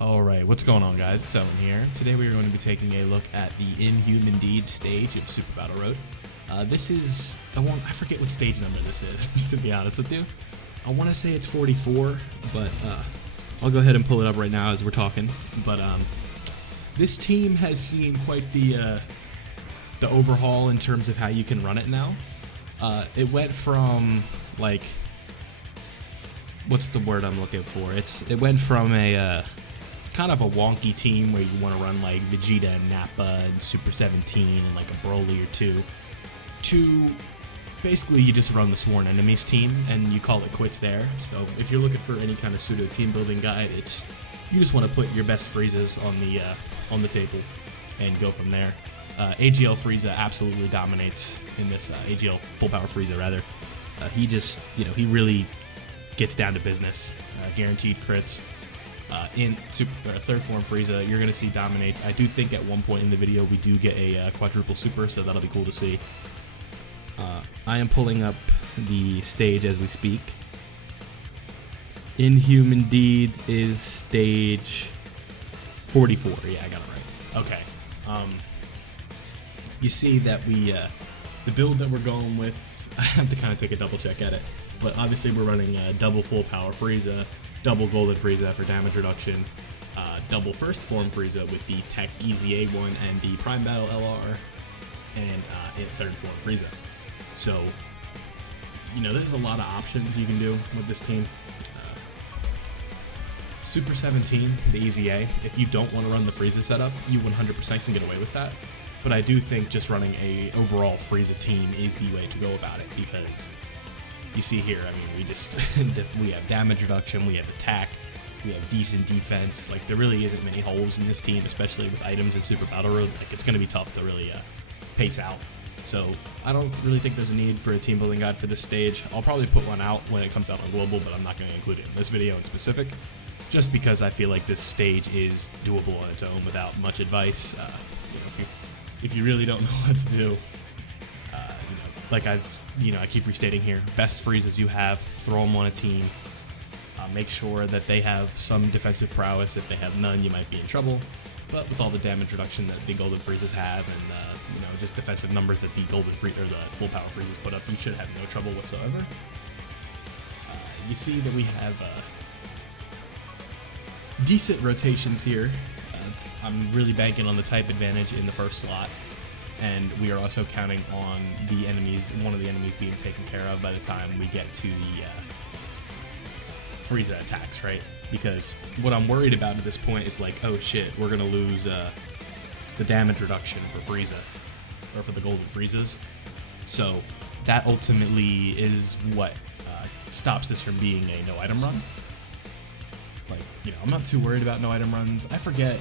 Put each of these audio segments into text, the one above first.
Alright, what's going on, guys? It's Owen here. Today we are going to be taking a look at the Inhuman Deed stage of Super Battle Road. This is the one, I forget what stage number this is, to be honest with you. I want to say it's 44, but I'll go ahead and pull it up right now as we're talking. But this team has seen quite the overhaul in terms of how you can run it now. It went from, like, what's the word I'm looking for? It went from a kind of a wonky team where you want to run like Vegeta and NAPPA and Super 17 and like a Broly or two, to basically you just run the Sworn Enemies team and you call it quits there. So if you're looking for any kind of pseudo team building guide, it's you just want to put your best Friezas on the table and go from there. AGL Frieza absolutely dominates in this AGL full power Frieza rather. He just, he really gets down to business. Guaranteed crits. In third form Frieza, you're going to see dominates. I do think at one point in the video we do get a quadruple super, so that'll be cool to see. I am pulling up the stage as we speak. Inhuman Deeds is stage 44. Yeah, I got it right. Okay. You see that we, the build that we're going with, I have to kind of take a double check at it, but obviously we're running double full power Frieza, double golden Frieza for damage reduction, double first form Frieza with the Tech Easy A1 and the Prime Battle LR, and third form Frieza. So, there's a lot of options you can do with this team. Super 17, the Easy A, if you don't want to run the Frieza setup, you 100% can get away with that. But I do think just running a overall Frieza team is the way to go about it, because you see here, I mean, we have damage reduction, we have attack, we have decent defense. Like, there really isn't many holes in this team, especially with items in Super Battle Road. Like, it's going to be tough to really pace out. So I don't really think there's a need for a team building guide for this stage. I'll probably put one out when it comes out on Global, but I'm not going to include it in this video in specific, just because I feel like this stage is doable on its own without much advice. If you really don't know what to do, like I keep restating here, best Friezas you have, throw them on a team. Make sure that they have some defensive prowess. If they have none, you might be in trouble. But with all the damage reduction that the golden Friezas have, and just defensive numbers that the golden or the full power Friezas put up, you should have no trouble whatsoever. You see that we have decent rotations here. I'm really banking on the type advantage in the first slot, and we are also counting on the enemies, one of the enemies being taken care of by the time we get to the Frieza attacks, right? Because what I'm worried about at this point is like, oh shit, we're gonna lose the damage reduction for Frieza, or for the golden Friezas. So that ultimately is what stops this from being a no item run. Like, I'm not too worried about no item runs. I forget.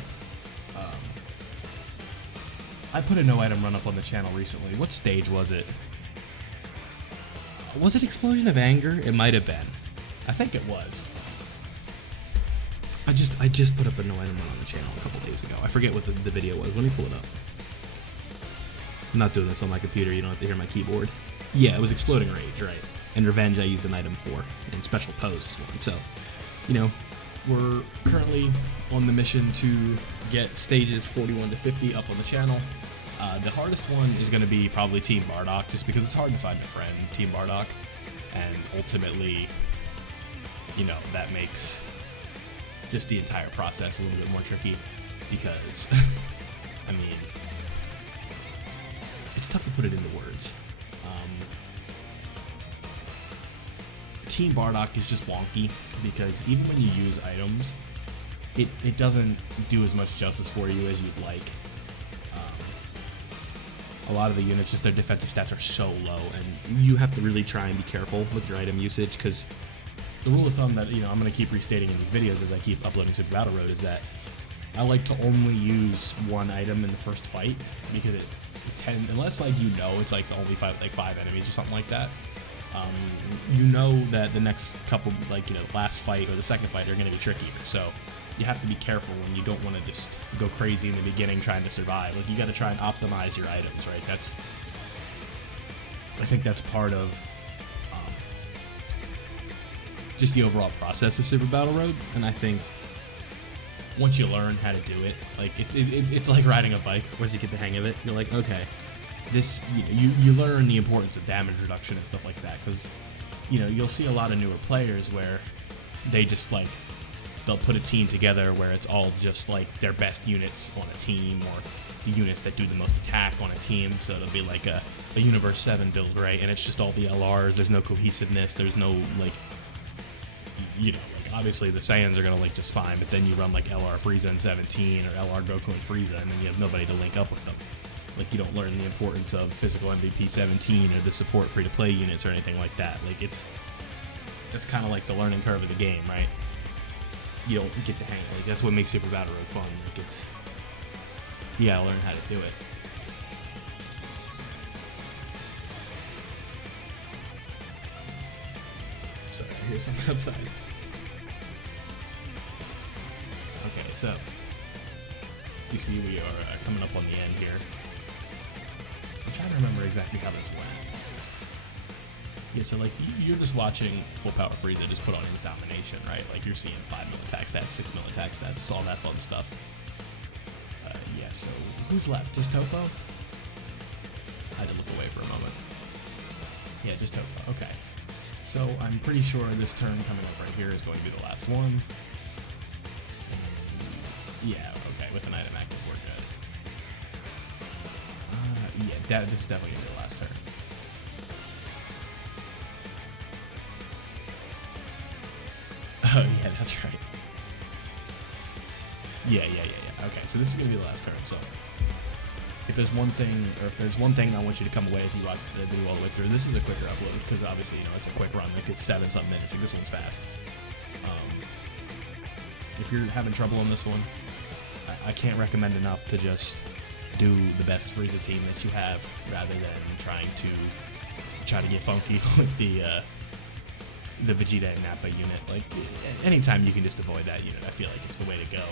I put a no item run up on the channel recently. What stage was it? Was it Explosion of Anger? It might have been. I think it was. I just put up a no item run on the channel a couple days ago. I forget what the video was. Let me pull it up. I'm not doing this on my computer. You don't have to hear my keyboard. Yeah, it was Exploding Rage, right? And Revenge I used an item for, and Special Pose. So, we're currently on the mission to get stages 41 to 50 up on the channel. The hardest one is going to be probably Team Bardock, just because it's hard to find a friend, Team Bardock, and ultimately, that makes just the entire process a little bit more tricky, because, I mean, it's tough to put it into words. Team Bardock is just wonky, because even when you use items, it doesn't do as much justice for you as you'd like. A lot of the units, just their defensive stats are so low, and you have to really try and be careful with your item usage, because the rule of thumb that I'm going to keep restating in these videos as I keep uploading Super Battle Road is that I like to only use one item in the first fight, because unless it's like the only fight with like 5 enemies or something like that, that the next couple, the last fight or the second fight are going to be trickier. So you have to be careful when you don't want to just go crazy in the beginning trying to survive. Like, you got to try and optimize your items, right? I think that's part of just the overall process of Super Battle Road, and I think once you learn how to do it, like it's like riding a bike. Once you get the hang of it, you're like, okay, this, you learn the importance of damage reduction and stuff like that, because you'll see a lot of newer players where they just like, they'll put a team together where it's all just like their best units on a team, or the units that do the most attack on a team. So it'll be like a Universe 7 build, right? And it's just all the LRs. There's no cohesiveness. There's no like, like obviously the Saiyans are gonna like just fine, but then you run like LR Frieza in 17 or LR Goku and Frieza, and then you have nobody to link up with them. Like, you don't learn the importance of physical MVP 17 or the support free-to-play units or anything like that. Like, that's kind of like the learning curve of the game, right? You don't get to hang. Like, that's what makes Super Battle Road fun. Like, you gotta learn how to do it. Sorry, I hear something outside. Okay, so you see we are coming up on the end here. I'm trying to remember exactly how this went. Yeah, so like you're just watching Full Power Frieza just put on his domination, right? Like you're seeing 5 mil attack stats, 6 mil attack stats, all that fun stuff. Yeah, so who's left? Just Topo? I had to look away for a moment. Yeah, just Topo. Okay. So I'm pretty sure this turn coming up right here is going to be the last one. Yeah, okay, with an item active, we're good. Yeah, this is definitely going to be the last turn. Oh, yeah, that's right. Yeah. Okay, so this is going to be the last turn, so if there's one thing, I want you to come away if you watch the video all the way through, this is a quicker upload, because obviously, it's a quick run, like it's 7-something minutes, like this one's fast. If you're having trouble on this one, I can't recommend enough to just do the best Frieza team that you have, rather than try to get funky with the Vegeta and Nappa unit. Like, anytime you can just avoid that unit, I feel like it's the way to go.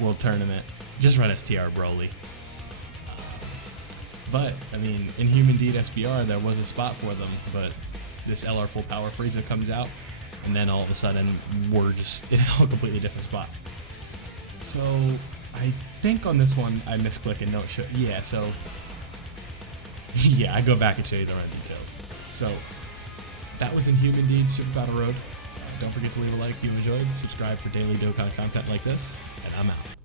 World Tournament, just run STR Broly. But, I mean, INHUMAN SBR, there was a spot for them, but this LR Full Power Frieza comes out, and then all of a sudden, we're just in a completely different spot. So, I think on this one, I misclick and no it should. Yeah, so, yeah, I go back and show you the right details. So, that was INHUMAN Super Battle Road. Don't forget to leave a like if you enjoyed, subscribe for daily Dokkan content like this, and I'm out.